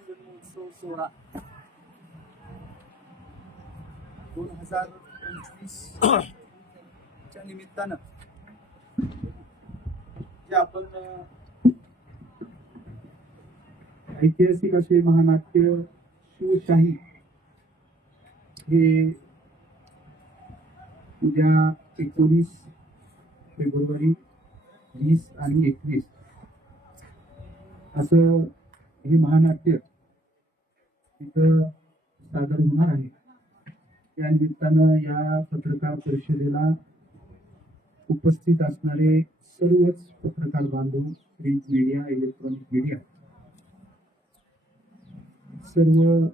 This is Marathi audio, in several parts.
जन्मोत्सव दोन हजार पंचवीस च्या निमित्तानं जे आपण अं, ऐतिहासिक असे महानाट्य शिवशाही हे उद्या एकोणीस फेब्रुवारी वीस आणि एकवीस. असं हे महानाट्य तिथं सादर होणार आहे. त्या निमित्तानं या पत्रकार परिषदेला उपस्थित असणारे सर्वच पत्रकार बांधव प्रिंट मीडिया इलेक्ट्रॉनिक मीडिया सर्व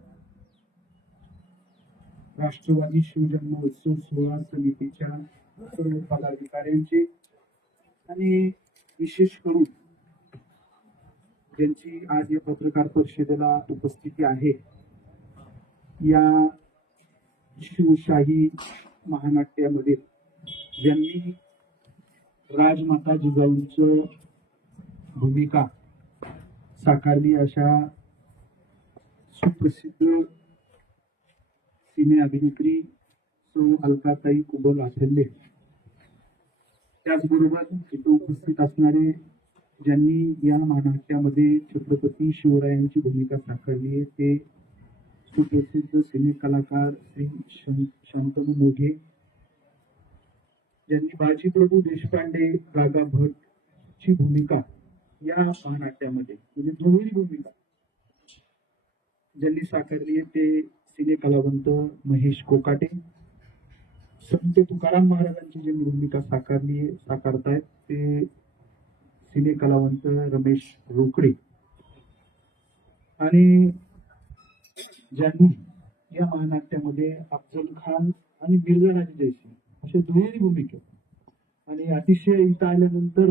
राष्ट्रवादी शिवजन्मोत्सव सोहळा समितीच्या सर्व पदाधिकाऱ्यांचे आणि विशेष करून ज्यांची आज या पत्रकार परिषदेला उपस्थिती आहे या शिवशाही महानाट्यामध्ये ज्यांनी राजमाता जिजाऊंच भूमिका साकारली अशा सुप्रसिद्ध सिने अभिनेत्री सौ अलकाताई कुबल आठल्ले त्याचबरोबर इथे उपस्थित असणारे ज्यांनी या महानाट्यामध्ये छत्रपती शिवरायांची भूमिका साकारली आहे ते सुप्रसिद्ध सिने कलाकार श्री शांतनू मोघे ज्यांनी बाजीप्रभू देशपांडे रागा भट ची भूमिका या महानाट्यामध्ये म्हणजे दुहेरी भूमिका ज्यांनी साकारली आहे ते सिने कलावंत महेश कोकाटे संत तुकाराम महाराजांची जी भूमिका साकारली साकारतायत ते सिने कलावंत रमेश रोकडे. आणि ज्यांनी या महानाट्यामध्ये अफजल खान आणि मिर्झा राजे जयसिंग असे दुहेरी भूमिका आणि अतिशय इथं आल्यानंतर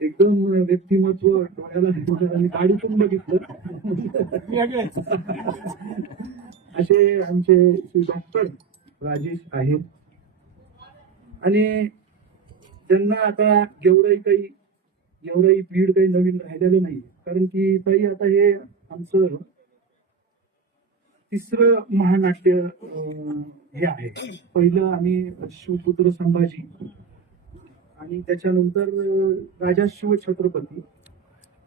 एकदम व्यक्तिमत्व डोळ्याला दिसलं आणि पण बघितलं. असे आमचे श्री डॉक्टर राजेश आहेत. आणि त्यांना आता एवढंही काही एवढंही पीड काही नवीन राहिलेलं नाही कारण की ताई आता हे आमचं तिसरं महानाट्य अं, हे आहे. पहिलं आम्ही शिवपुत्र संभाजी आणि त्याच्यानंतर राजा शिव छत्रपती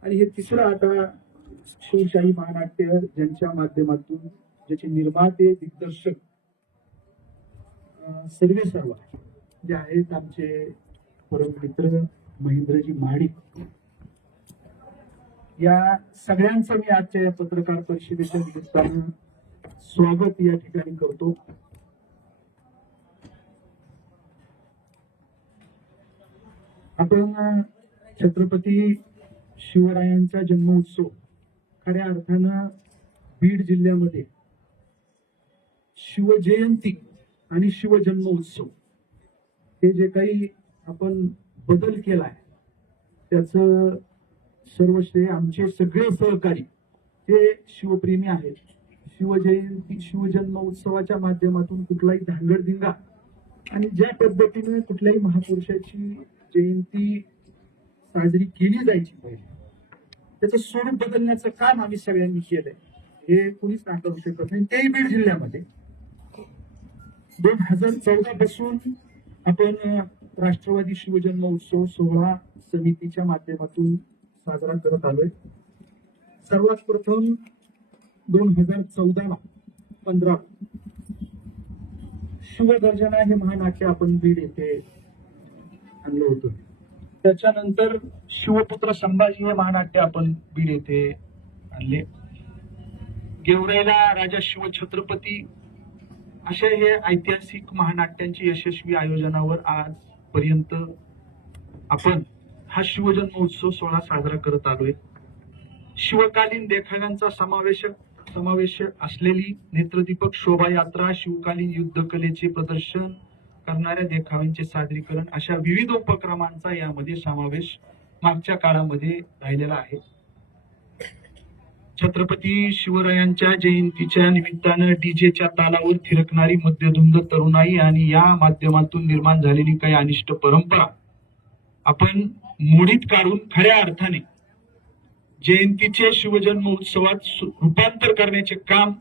आणि हे तिसरं आता शिवशाही महानाट्य ज्यांच्या माध्यमातून ज्याचे निर्माते दिग्दर्शक सर्वे सर्व जे आहेत आमचे परम मित्र महेंद्रजी महाडिक या सगळ्यांचं मी आजच्या या पत्रकार परिषदेच्या निमित्तानं स्वागत या ठिकाणी करतो. आपण छत्रपती शिवरायांचा जन्मोत्सव खऱ्या अर्थानं बीड जिल्ह्यामध्ये शिवजयंती आणि शिवजन्मोत्सव हे जे काही आपण बदल केलाय त्याचं सर्व श्रेय आमचे सगळे सहकारी हे शिवप्रेमी आहेत. शिवजयंती शिवजन्म उत्सवाच्या माध्यमातून कुठलाही धांगडधिंगा आणि ज्या पद्धतीने कुठल्याही महापुरुषाची जयंती साजरी केली जायची पाहिजे त्याचं स्वरूप बदलण्याचं काम आम्ही सगळ्यांनी केलंय. हे कुणीच नाकारू शकत नाही. तेही बीड जिल्ह्यामध्ये. दोन हजार चौदा पासून आपण राष्ट्रवादी शिवजन्म उत्सव सोहळा समितीच्या माध्यमातून साजरा करत आलोय. सर्वात प्रथम दोन हजार चौदा पंधरा शिवगर्जना हे महानाट्य आपण बीड येथे आणलं होतं. त्याच्यानंतर शिवपुत्र संभाजी हे महानाट्य आपण बीड येथे आणले. गेवराईला राजा शिव छत्रपती अशा हे ऐतिहासिक महानाट्यांच्या यशस्वी आयोजनावर आज पर्यंत आपण हा शिवजन्मोत्सव सोहळा साजरा करत आलोय. शिवकालीन देखाव्यांचा समावेश समावेश असलेली नेत्रदीपक शोभायात्रा शिवकालीन युद्धकलेचे प्रदर्शन करणाऱ्या देखाव्यांचे सादरीकरण अशा विविध उपक्रमांचा यामध्ये समावेश मागच्या काळामध्ये राहिलेला आहे. छत्रपती शिवरायांच्या जयंतीच्या निमित्तानं डीजेच्या तालावर थिरकणारी मध्यधुंद तरुणाई आणि या माध्यमातून निर्माण झालेली काही अनिष्ट परंपरा आपण मोडीत काढून खऱ्या अर्थाने जयंतीचे शिवजन्म उत्सवात रूपांतर करण्याचे काम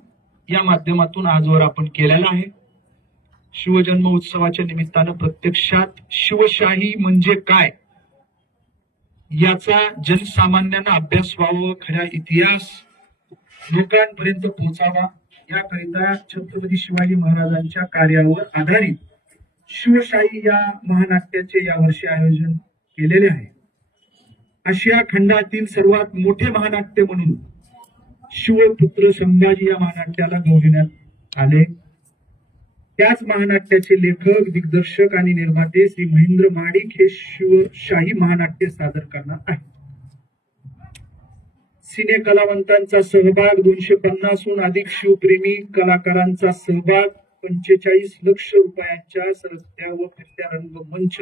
या माध्यमातून आजवर आपण केलेलं आहे. शिवजन्म उत्सवाच्या निमित्तानं प्रत्यक्षात शिवशाही म्हणजे काय? याचा जनसामान्यांना अभ्यास व्हावं खरा इतिहास लोकांपर्यंत पोहोचावा याकरिता छत्रपती शिवाजी महाराजांच्या कार्यावर आधारित शिवशाही या महानाट्याचे यावर्षी आयोजन केलेले आहे. आशिया खंडातील सर्वात मोठे महानाट्य म्हणून शिवपुत्र संभाजी या महानाट्याला गौरविण्यात आले. त्याच महानाट्याचे लेखक दिग्दर्शक आणि निर्माते श्री महेंद्र माडिक हे शिवशाही महानाट्य सादर करणार आहे सिने कलावंतांचा सहभाग दोनशे पन्नासहून अधिक शिवप्रेमी कलाकारांचा सहभाग पंचेचाळीस लक्ष रुपयांच्या सरस्त्या व फिरत्या रंगमंच.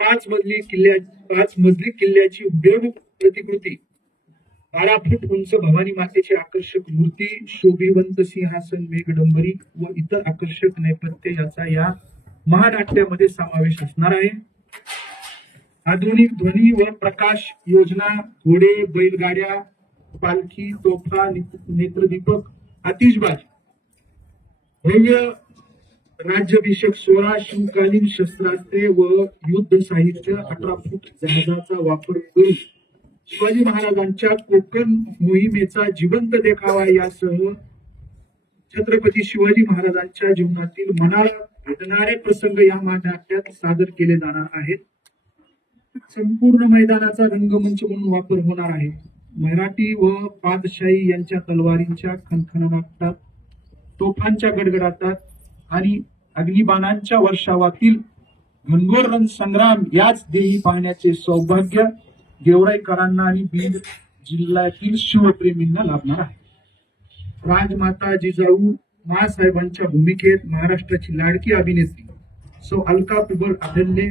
पाच मजली किल्ल्या पाच मजली किल्ल्याची बेडूक प्रतिकृती बारा फूट उंच भवानी मातेची आकर्षक मूर्ती शोभिवंत सिंहासन मेघडंबरी व इतर आकर्षक नेपथ्य याचा या महानाट्यामध्ये समावेश असणार आहे. आधुनिक ध्वनी व प्रकाश योजना घोडे बैलगाड्या पालखी तोफा नेत्रदीपक आतिषबाजी. भव्य राज्याभिषेक सोहळा शिवकालीन शस्त्रास्त्रे व युद्ध साहित्य अठरा फूट जहाजाचा वापर करून शिवाजी महाराजांच्या कोकण मोहिमेचा जिवंत देखावा यासह छत्रपती शिवाजी महाराजांच्या जीवनातील मनाला भेटणारे प्रसंग या नाट्यात सादर केले जाणार आहेत. संपूर्ण मैदानाचा रंगमंच म्हणून वापर होणार आहे. मराठी व पादशाही यांच्या तलवारींच्या खणखणाटात तोफांच्या गडगडाटात आणि अग्निबाणांच्या वर्षावातील घनघोर रणसंग्राम याच देही पाहण्याचे सौभाग्य गेवराईकरांना आणि बीड जिल्ह्यातील शिवप्रेमींना लाभणार आहे. राजमाता जिजाऊ मासाहेबांच्या भूमिकेत महाराष्ट्राची लाडकी अभिनेत्री सो अलका कुबर अहल्ये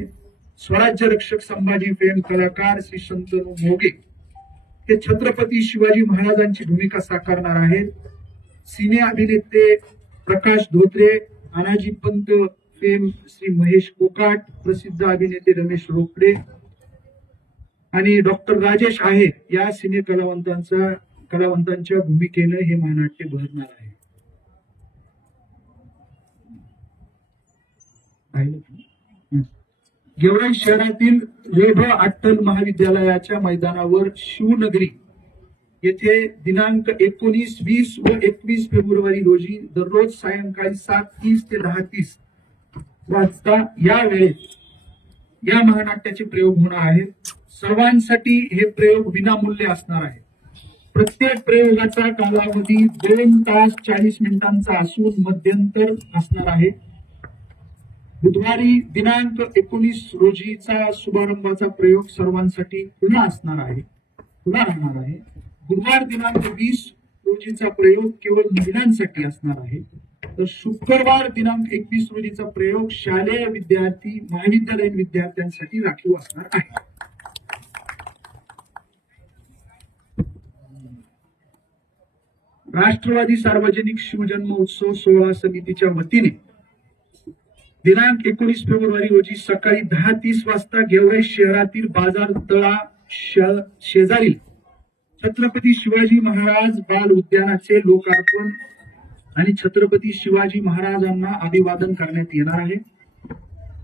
स्वराज्य रक्षक संभाजी फेम कलाकार श्री शंतनू मोगे हे छत्रपती शिवाजी महाराजांची भूमिका साकारणार आहेत. सिने अभिनेते प्रकाश धोत्रे अनाजी पंत फेम श्री महेश कोकाट प्रसिद्ध अभिनेते रमेश रोकडे आणि डॉक्टर राजेश आहे या सिने कलावंतांचा कलावंतांच्या भूमिकेनं हे महानाट्य भरणार आहे. गेवराई शहरातील रेभ अट्टल महाविद्यालयाच्या मैदानावर शिवनगरी येथे दिनांक एकोणीस वीस व एकवीस फेब्रुवारी रोजी दररोज सायंकाळी सात तीस ते दहा तीस वाजता या वेळेत या महानाट्याचे प्रयोग होणार आहेत. सर्वांसाठी हे प्रयोग विनामूल्य असणार आहे. प्रत्येक प्रयोगाचा कालावधी दोन तास चाळीस मिनिटांचा असून मध्यंतर असणार आहे. बुधवारी दिनांक एकोणीस रोजीचा शुभारंभाचा प्रयोग सर्वांसाठी पुन्हा असणार आहे. पुन्हा राहणार आहे. गुरुवार दिनांक वीस रोजीचा प्रयोग केवळ महिलांसाठी असणार आहे. तर शुक्रवार दिनांक एकवीस रोजीचा प्रयोग शालेय विद्यार्थी महाविद्यालयीन विद्यार्थ्यांसाठी राखीव असणार आहे. राष्ट्रवादी सार्वजनिक शिवजन्म उत्सव सोहळा समितीच्या वतीने दिनांक एकोणीस फेब्रुवारी रोजी सकाळी दहा तीस वाजता गेवराई शहरातील बाजार तळा शेजारी शेजारील छत्रपती शिवाजी महाराज बाल उद्यानाचे लोकार्पण आणि छत्रपती शिवाजी महाराजांना अभिवादन करण्यात येणार आहे.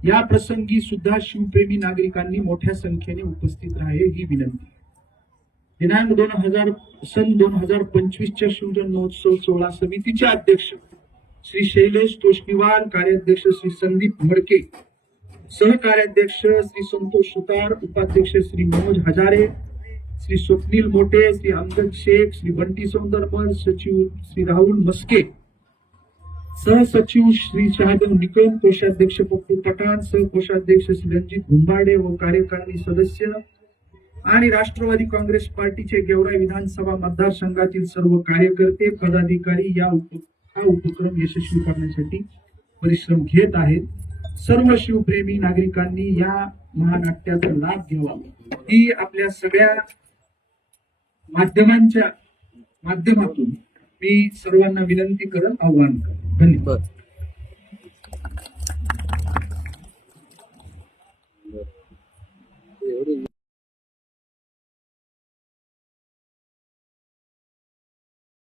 या प्रसंगी सुद्धा शिवप्रेमी नागरिकांनी मोठ्या संख्येने उपस्थित राहावे ही विनंती. दिनांक दोन हजार सन दोन हजार पंचवीसच्या शिवजन्मोत्सव सोहळा समितीचे अध्यक्ष श्री शैलेश तोष्णीवार कार्याध्यक्ष श्री संदीप मडके सहकार्याध्यक्ष श्री संतोष सुतार उपाध्यक्ष श्री मनोज हजारे श्री स्वप्नील मोटे श्री अमजद शेख श्री बंटी सौंदरकर सचिव श्री राहुल मस्के सहसचिव श्री शहादेव निकम कोषाध्यक्ष पप्पू पठाण सहकोषाध्यक्ष श्री रणजित भुंबाडे व कार्यकारिणी सदस्य आणि राष्ट्रवादी काँग्रेस पार्टीचे गेवराई विधानसभा मतदारसंघातील सर्व कार्यकर्ते पदाधिकारी या उप हा उपक्रम यशस्वी करण्यासाठी परिश्रम घेत आहेत. सर्व शिवप्रेमी नागरिकांनी या महानाट्याचा लाभ घ्यावा. ही आपल्या सगळ्या माध्यमांच्या माध्यमातून मी सर्वांना विनंती करत आव्हान करतो. धन्यवाद.